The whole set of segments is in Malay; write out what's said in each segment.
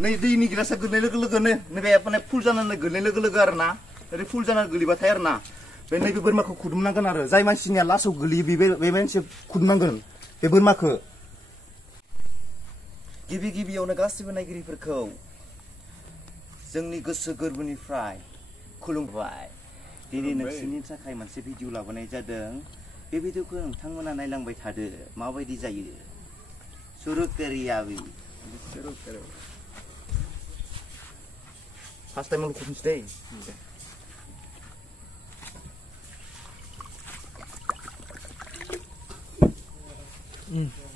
Nei दैनि गिलासा गोलैनाय लोगो लोगोनो नैबे माने फुल जानानै गोलैनाय लोगो लोगो आरोना ओरै फुल जानानै गोलैबाथाय आरोना बे नैबे बोरमाखौ खुदुमनांगोन आरो जाय मानसिनिया लासाव गोलैयो बे मानसिया खुदुमनांगोन बे बोरमाखौ गिबियावनो गासिबो नायगिरिफोरखौ जोंनि गोसो गोरबोनिफ्राय खुलुमबाय दिनै नोंसोरनि थाखाय मोनसे भिडिअ लाबोनाय जादों बे भिडिअखौ नोंथांमोना नायलांबाय थादो माबायदि जायो शुरू करिए अभी शुरू करो फार्स्ट टाइम खुद stay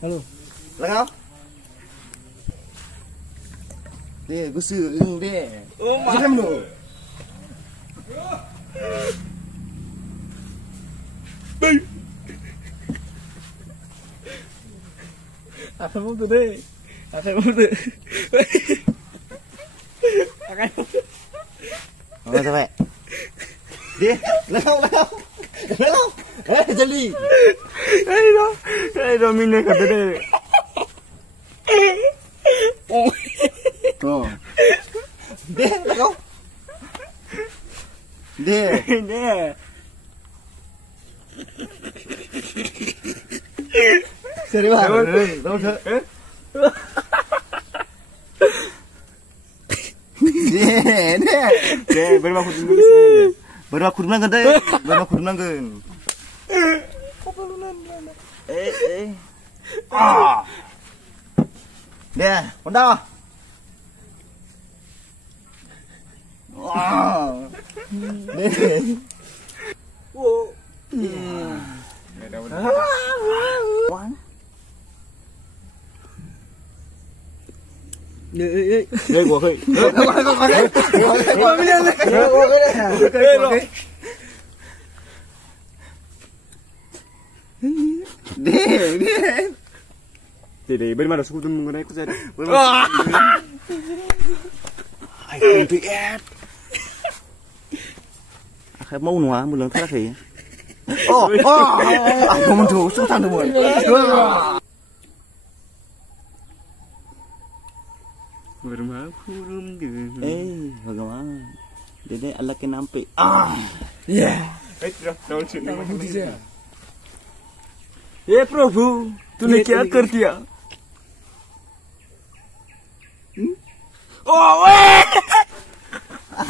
Halo. Langau. Deh, gusu deh. Oh, macam tu. Bang. Apa mau tu deh? Apa mau tu? Akan. Apa sampai? Deh, langau. Jali. Ayo minum kata deh. Oh. Oh. Deh, langau. Deh. Serius? Tahu tak? Deh, berapa aku tunggu di sini? Berapa aku tunggu deh? Berapa aku tunggu? Ah. Deh, udah. Wow. Deh. Oh. One. Đây của khơi. Jadi bên mana suku tuh mengenai aku jadi. Ai tụi em. Khai mau nữa, một lần khác thì. Không thủ xuống thang được rồi. Bermah kurung gitu. Bagaimana? Jadi Allah ke nampi. Ya. Tahun sini. ये प्रभु तूने क्या कर दिया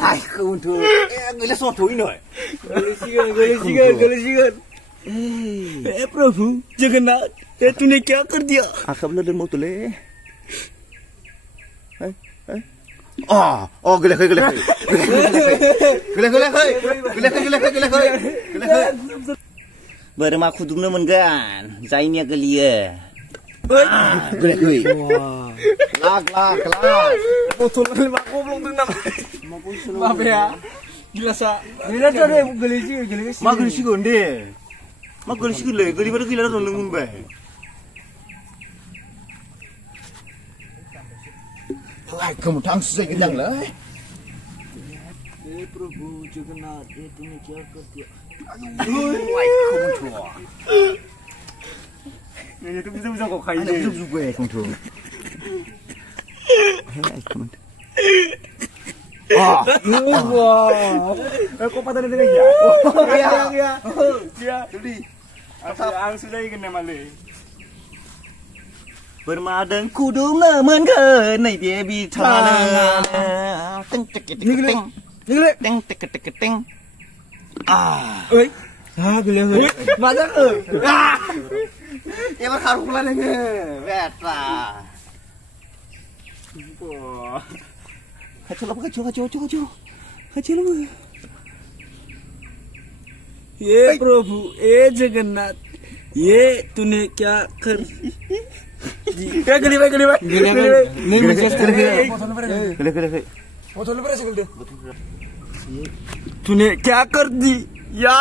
Ai không thủ. Người là son thủ nữa. गलत ए प्रभु जगन्नाथ ये तूने क्या कर दिया Akab lên mau tu le. Gila. Berma khudumna moनगोन जायनिया गोलियो Lag botol lima goblok tuh nama maaf ya gila sa gila tuh deh gelis Ma gilisigon deh Ma gilisigon le gili baru gila tuh lengun bay Ai kamu tang susah gendang lah प्रभु जगन्नाथ ये तूने क्या कर दिया Ai không thua Ini tuh bisa kok kayak Ada busuk gue không thua Ai không Wah, kok patah dari lagi ya? Iya. Jadi, ang sudah ingin namanya. Bermadang kudung mengen này dia bitana teng tek tek teng Oi. Gila. Macam ke? Ya bakal pulang nge beta Wah. Kacau ये प्रभु ये जगन्नाथ ये तूने क्या कर क्या गली भाई नहीं मुझे Gila बोतल पर ऐसे गलती तूने क्या कर दी या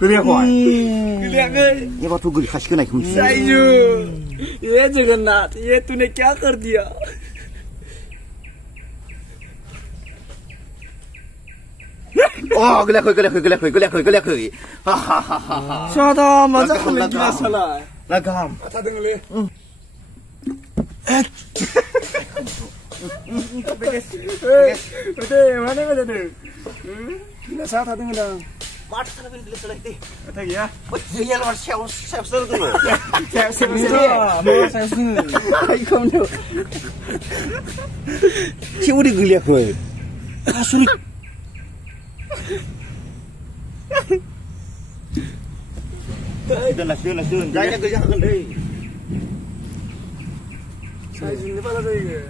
Gila kok गलिया गए Ya waktu geli kasih kena kum साइजू ये जगन्नाथ ये तूने क्या कर दिया Gila koi सादा मजा करने की साला Lagam अच्छा देंगे Udah, mana ada tuh? Tidak salah tadi ngedang. Mat kana bin bilis lagi. Kata ya. Wah, dia luar chef tuh loh. Chef mau saya sini. Ay, kamu. Si udah geliat gue. Asli. Sudah. Jangan geliat kan deh. Saya sini pada tuh ya.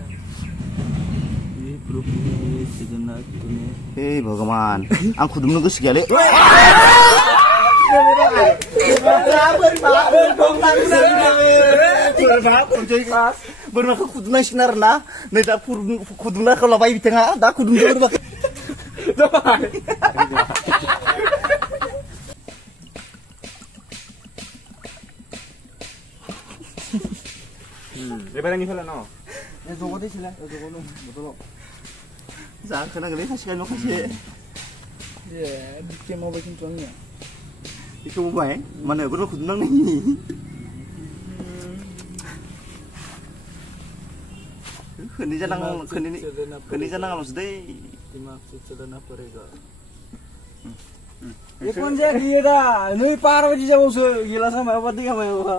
Hei Bhagawan, ang khudum nunggu segala. Berma khudum nang sinar na, neda khudum na kalau bayi tengah, dah khudum dulu bak. Lepas ni salah no. Ya jogo deh sila, jogo no, betul. Jangan kena geli kasih kan kasih. Ya, dia mau bikin tuangnya. Itu mau baik, mana berma khudum nang ni. Khani janang harus deh. Dimaksud sedana perega. ये कौन से ये था नहीं पार बजी जब उस गिला सा मैं पति का मैं हुआ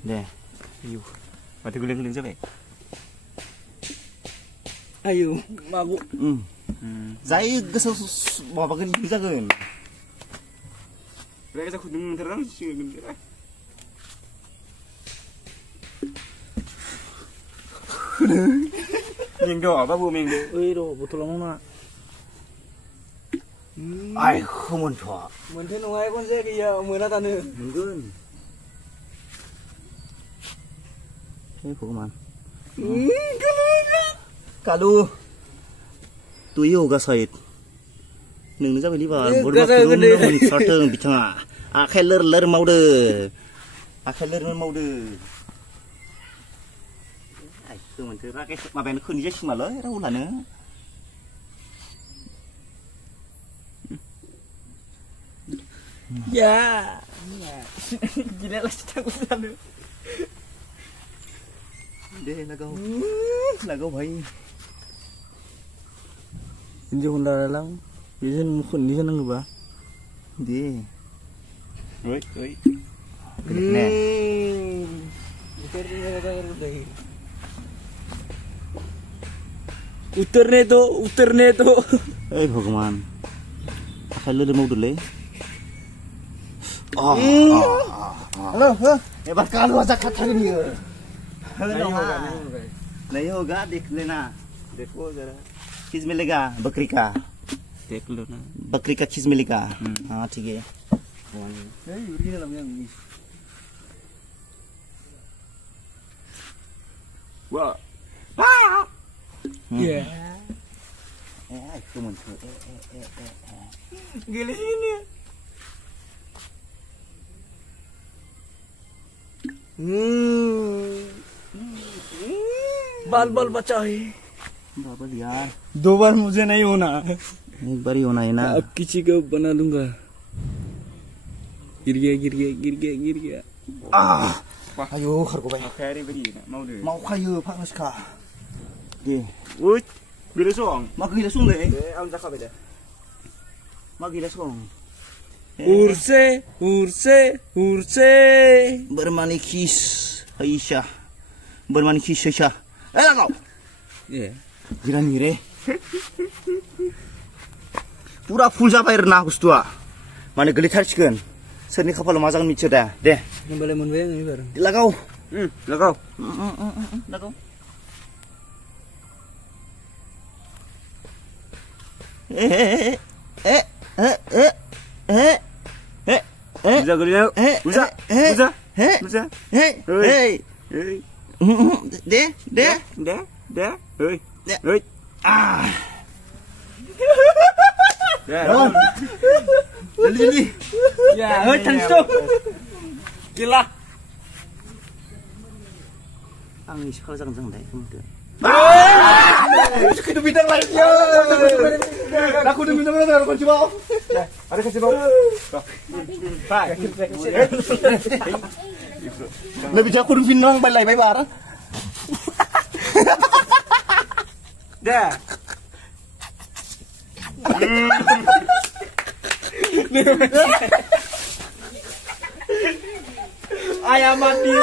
Deh, yuk. Mati guling-guling sampai. ayo magu Zai gesel bawa bagian bisa kan? mereka tak kudung terang sih gembira minggu apa bu minggu Iro betul mana? Ay, kumun tua. mungkin nungai kon saya kia mana tanu Mungkin. Ini Pokemon. Kalau tuyo ga sait. Nung ni sampai liba. Bodoh turun nung sarteng bicanga. Akhiler ler mau de. Ay, kumun tu rakyat maben kun je cuma loh. Rau lah ne. ya gila lah sedang tanu Deh lagau bhai. ini Honda lang ini mukun ini nang ba Deh. oi Ne. utarne to Eh Bhagawan. Akhiler mau dulu. halo Hebat kalau aja kata ni. नहीं होगा देख लेना देखो जरा चीज मिलेगा बकरी का देख लो ना बकरी का चीज मिलेगा हाँ ठीक है yuri dalam yang ini wah ya itu muncul gila sini बाल बचा है बाबा यार 2 बार मुझे नहीं होना एक बार ही होना है ना अब किसी को बना लूंगा गिर गया ayo hargo bay kari beri mau deh mau kayu pak naska di woi bila song magi langsung deh am jaka beda magi langsung urse bermanikis Aisyah bermanikis Aisyah kau ya gila nih re pura full sampai renah kustua mana geli charge Seni kapal mazang micu dah deh kembali menbeng ini baru dilagau lagau lagau bisa geliau bisa hey deh hei Jali ya hei tentu gila ang iskal jangan deh kemudian itu bidang lain ya aku udah minum mana aku coba ada kasih bau lebih jauh kudu finang balai bar Dah. Ayam mati.